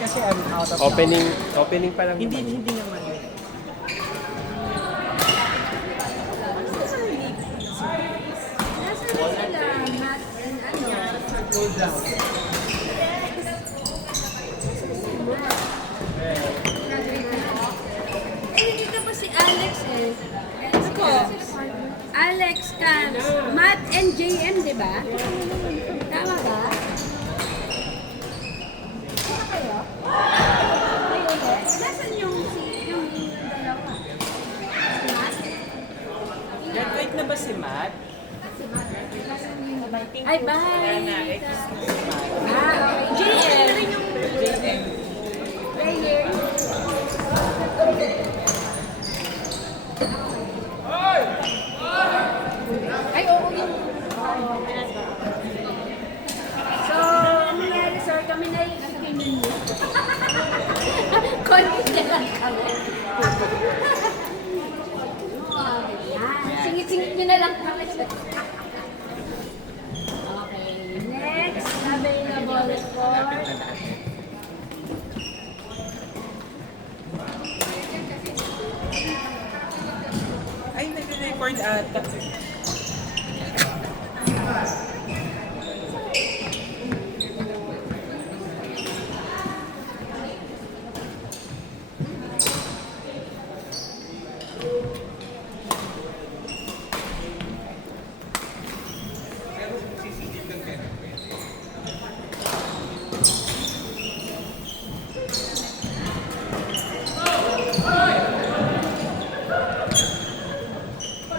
kasi I'm out of Opening pa lang. Hindi naman. naman yun. Nasa na sila, Matt and ano? Eh, dito pa si Alex eh. Ako, Alex Cans, Matt and JM, di ba? Tama ba? Tama kayo? Nasaan yung dalawa? Si Matt? Graduate na ba si Matt? Ay, bye! Na, ex na si Matt. Ah, JM! JM. Player. Ay, oo yung... So, ano nangyari, sir? Kami na ikikin ninyo. Konti na lang kami. Singit-singit nyo na lang kami, sir. Okay, next available for... Ay, nag-record ata.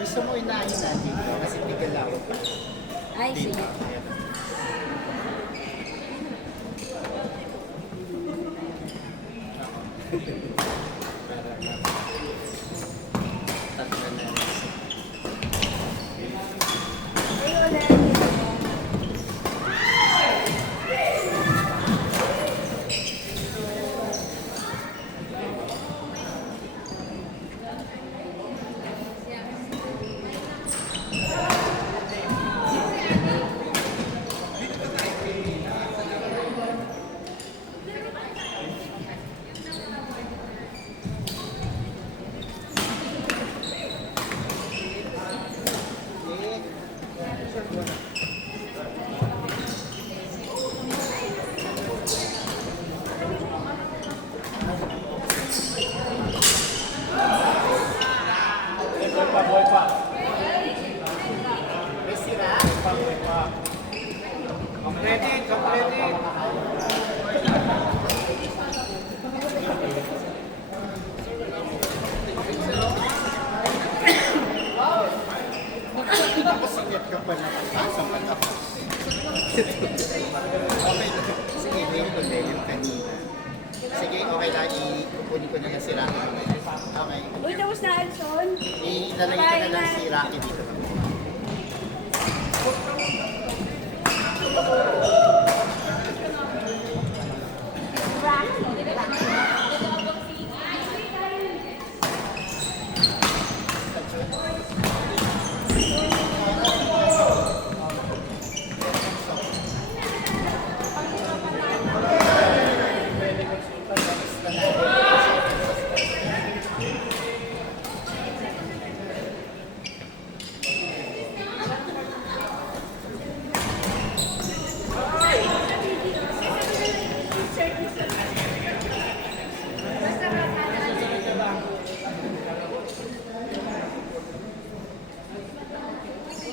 Gusto mo inahin natin ito kasi tigalaw. Ay, sige. Tatlo na lang. Ay, ulit. Tapos ingat ka pa na pagpasa pagkapos. Okay na. Sige, yung tuloy, yung kanina. Sige, okay lang. Ikukunin ko na lang si Rocky. Okay. Uy, tapos na, Alson. Ilalagay ko na lang si Rocky dito.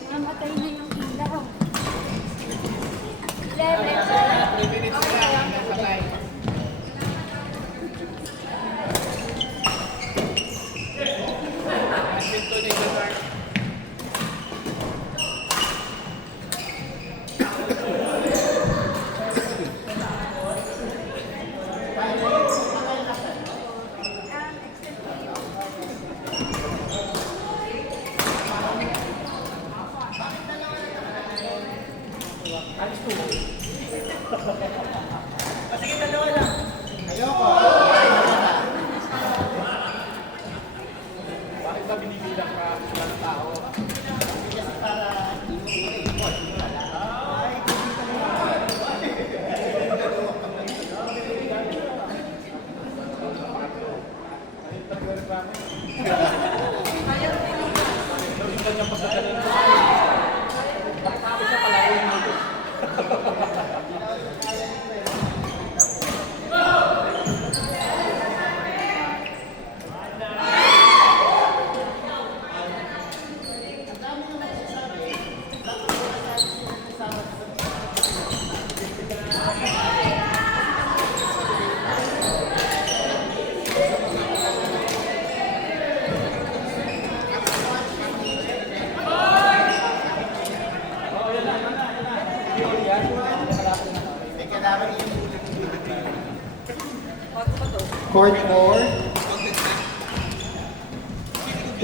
Namatay na yung ilaw. 11. Ayoko. Bakit ba binibilang ka ng tao? Kasi para i-report. Ay, May kailangan yung Court 4.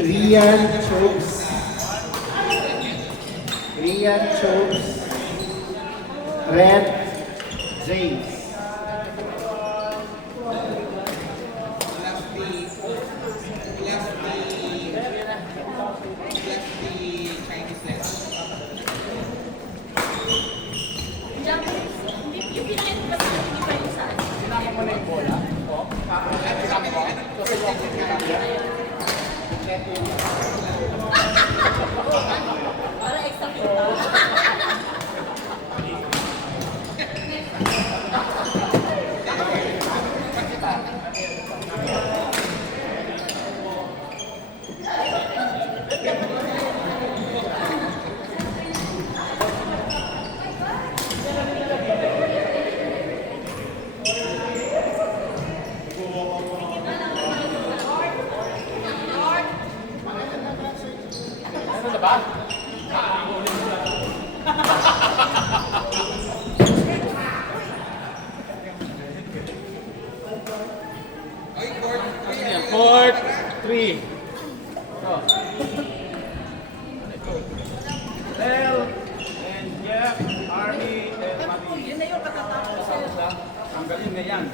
Rian Chokes. Rian Chokes. Red James. Court 3. L and Jeff, Army, and Mati. Yun na yung katatapos. Ang galing na yan.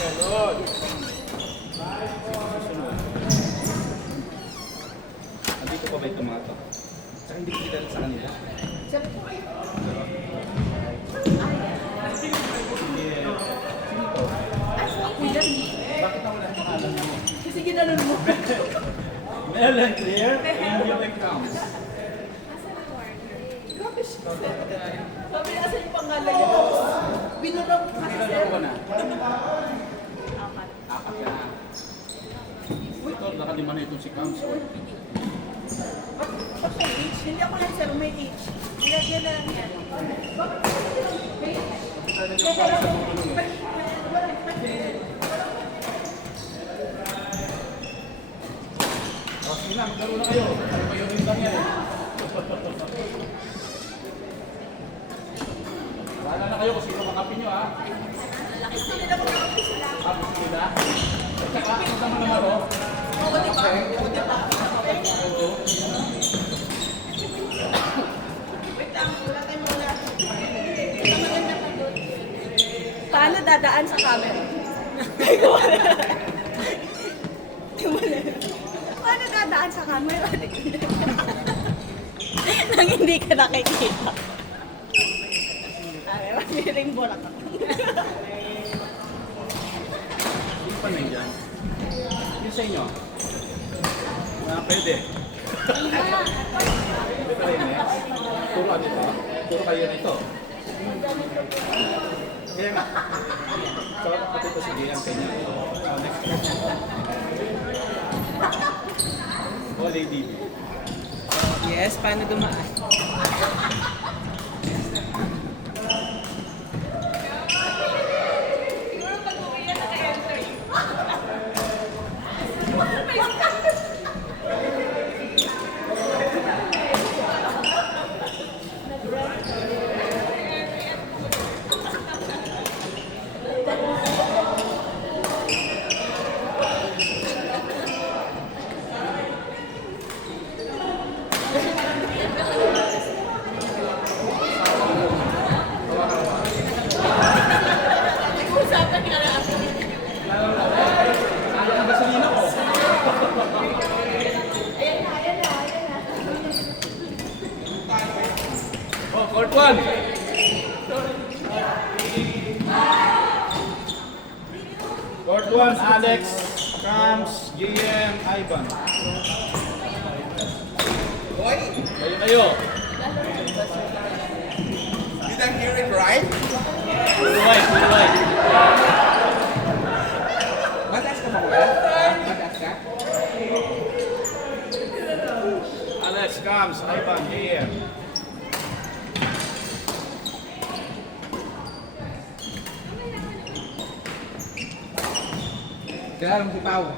Ganun. Andito pa ba itong mga to? Saka hindi ko kita sa kanila. Bakit ako lang pangalan mo? Kasi ginanon mo. Mel and Claire, Indian counts. Grabe siya. Sabi niya, asan yung pangalan niya? Binurang ko kasi sir. Ilan ko na? Apat na. Ito, nakalima na itong si Camps. Hindi ako lang sir, may age. Nilagyan na lang yan. Sige na, maglaro na kayo. Ano ba yung rin lang yan? Bahala na kayo kung sino makapi nyo, ha? Gusto nila mag-aapis sila. Gusto nyo na? At saka, punta mo naman, oh. Oo, di ba? Oo, di ba? Wait lang, wala tayo muna. Ito maganda pa doon. Paano dadaan sa camera? Paano dadaan sa camera? Nang hindi ka nakikita. Ay, may rainbow lang ako. Yung panay dyan. Yung sa inyo. Pwede. Pwede pa rin, eh. Puro ano ito? Puro kayo nito. Kaya nga. So, pati ito sige ang kanya. Next. Oh, Lady B. Yes, paano dumaan? Oh, court 1. Court 1, Alex, Cams, JM, Ivan. Kayo. Did I hear it right? Puluway. Mataas ka ba, kuya? Mataas ka? Alex, Cams, Ivan, JM. Kailangan si Pao.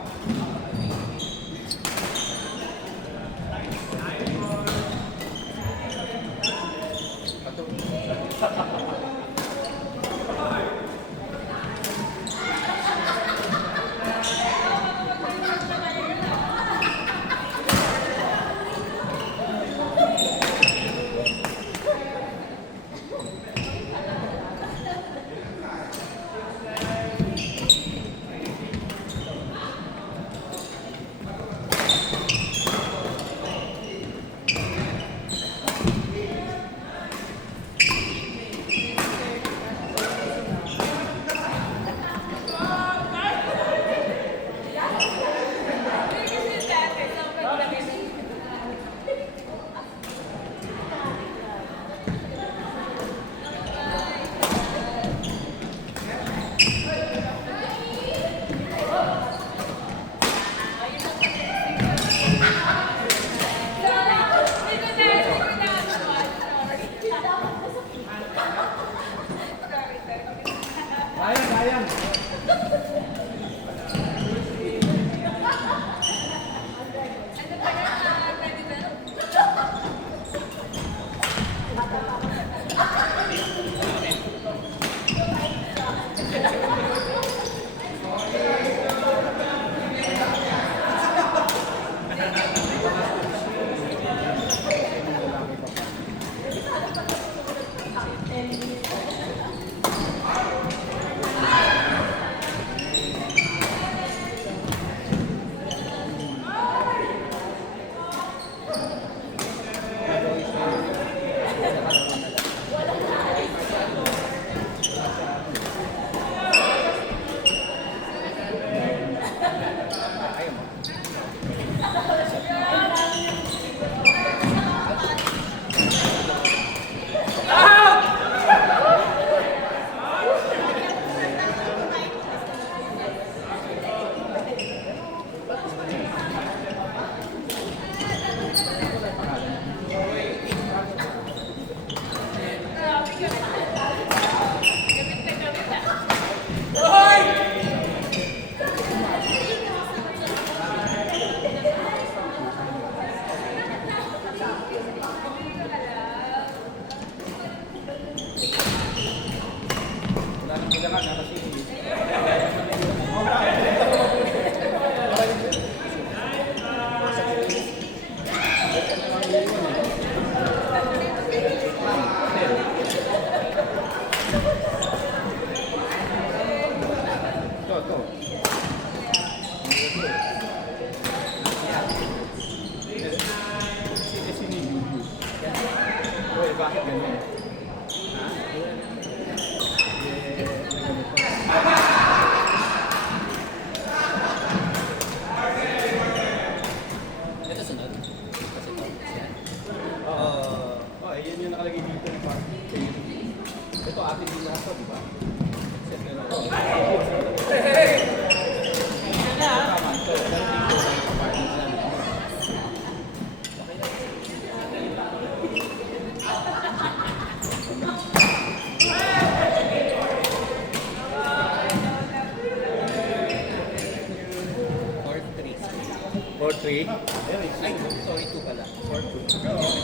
Yan yung nakalagay dito ng party. Ito atin din lahat to, di ba? Set na lang. Tama, ito. Darating ko sa party na lang. Or 3. Ay, sorry, 2 pala. Or 2.